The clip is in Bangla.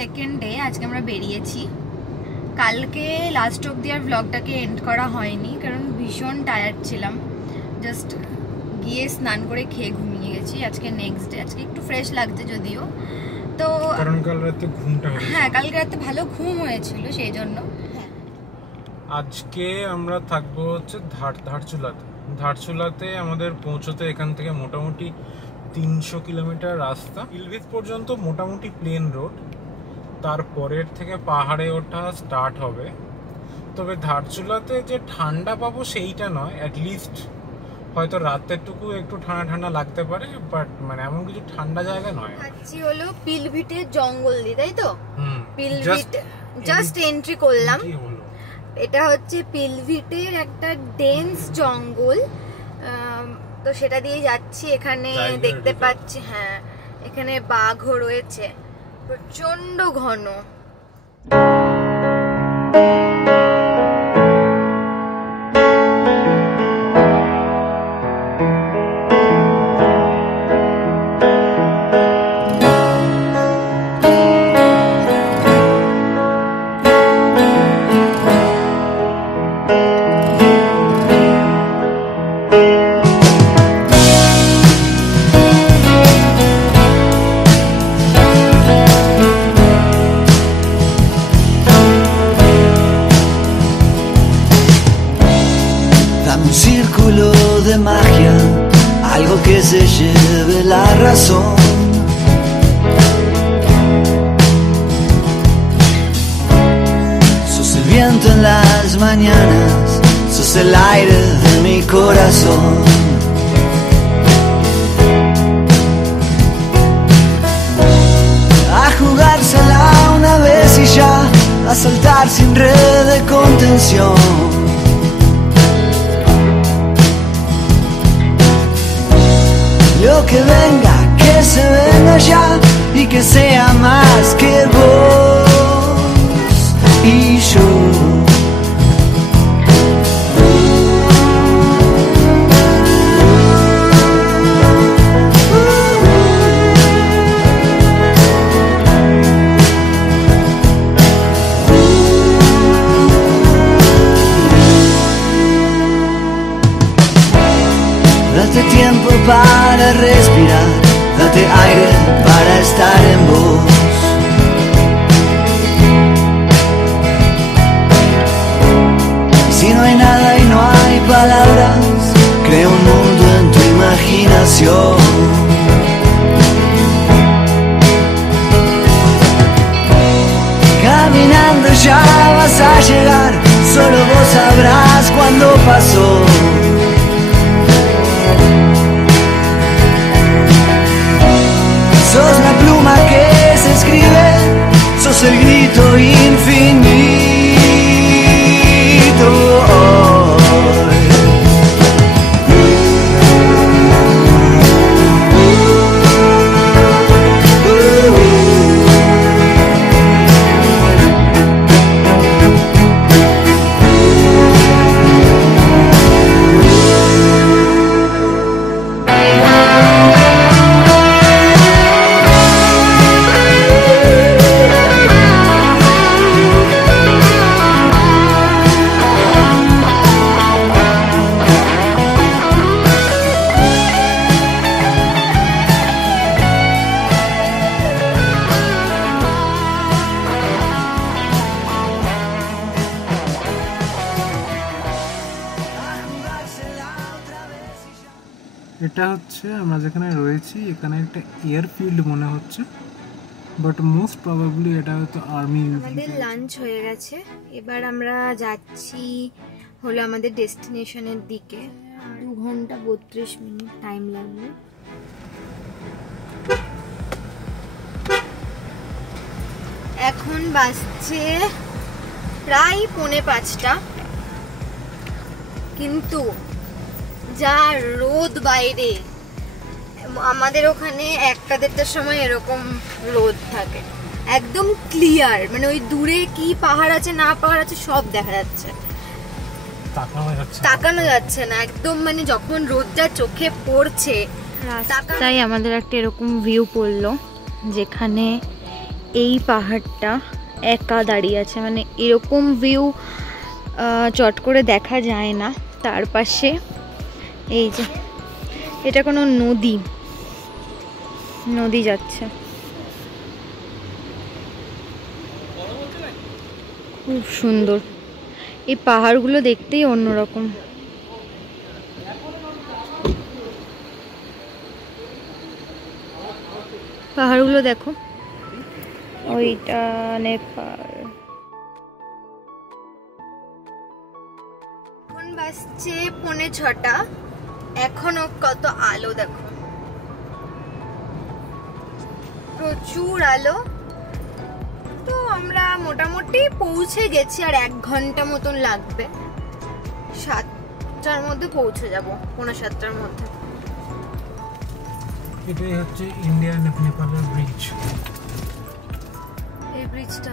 সেকেন্ড ডে আজকে আমরা বেরিয়েছি। কালকে লাস্ট অব্দি আর ব্লগটাকে এন্ড করা হয়নি কারণ ভীষণ টায়ার্ড ছিলাম। জাস্ট গিয়ে স্নান করে খেয়ে ঘুমিয়ে গেছি। আজকে নেক্সট ডে, আজকে একটু ফ্রেশ লাগছে যদিও, তো কারণ কাল রাতে ঘুমটা হয়েছে। হ্যাঁ, কালকে রাতে ভালো ঘুম হয়েছিল সেই জন্য। আজকে আমরা থাকবো হচ্ছে ধারচুলাতে। ধারচুলাতে আমাদের পৌঁছতে এখান থেকে মোটামুটি 300 কিলোমিটার রাস্তা। পিলভিত পর্যন্ত মোটামুটি প্লেন রোড, তারপরের থেকে পাহাড়ে ওঠা স্টার্ট হবে। তবে ধারচুলাতে যে ঠান্ডা পাবো সেইটা নয়, অ্যাটলিস্ট হয়তো রাতেরটুকু একটু ঠান্ডা ঠান্ডা লাগতে পারে, বাট মানে এমন কিছু ঠান্ডা জায়গা নয়। আজকে হলো পিলভিটের জঙ্গল দিয়ে, তাই তো? পিলভিট জাস্ট এন্ট্রি করলাম। এটা হচ্ছে পিলভিটের একটা ডেন্স জঙ্গল, তো সেটা দিয়ে যাচ্ছি। এখানে দেখতে পাচ্ছি, হ্যাঁ এখানে বাঘও রয়েছে, প্রচন্ড ঘন। De magia, algo que se lleve la razón. Sos el viento en las mañanas, sos el aire de mi corazón. A jugársela una vez y ya, a saltar sin red de contención. Lo que venga, que se venga ya y que sea más que vos y yo. Date tiempo para respirar, date aire para estar en vos. Si no hay nada y no hay palabras, crea un mundo en tu imaginación. Caminando ya vas a llegar, solo vos sabrás cuándo pasó. Sos la pluma que se escribe, sos el grito infinito hoy. এটা হচ্ছে আমরা যেখানে রয়েছি, এখানে একটা এয়ারফিল্ড মনে হচ্ছে, বাট মোস্ট প্রবাবলি এটা হয়তো আর্মি। আমাদের লাঞ্চ হয়ে গেছে, এবার আমরা যাচ্ছি হলো আমাদের ডেস্টিনেশনের দিকে। 2 ঘন্টা 32 মিনিট টাইম লাগবে। এখন বাজছে প্রায় 4:45, কিন্তু যা রোদ বাইরে, আমাদের ওখানে 1-1:30টার সময় এরকম রোদ থাকে, একদম ক্লিয়ার, মানে ওই দূরে কি পাহাড় আছে না পাহাড় আছে সব দেখা যাচ্ছে, তাকানো যাচ্ছে না একদম, মানে যখন রোদটা চোখে পড়ছে। তাই আমাদের একটা এরকম ভিউ পড়লো যেখানে এই পাহাড়টা একা দাঁড়িয়ে আছে, মানে এরকম ভিউ চট করে দেখা যায় না। তার পাশে এই যে এটা কোনো নদী যাচ্ছে, খুব সুন্দর। এই পাহাড়গুলো দেখতেই অন্যরকম। পাহাড়গুলো দেখো, ওইটা নেপাল। এখন বাজছে 6:45, এখনো কত আলো দেখো, প্রচুর আলো। তো আমরা মোটামুটি পৌঁছে গেছি, আর 1 ঘন্টা মতন লাগবে। 7টার মধ্যে পৌঁছে যাব, 6:45টার মধ্যে। এটাই হচ্ছে ইন্ডিয়া নেপালের ব্রিজ। এই ব্রিজটা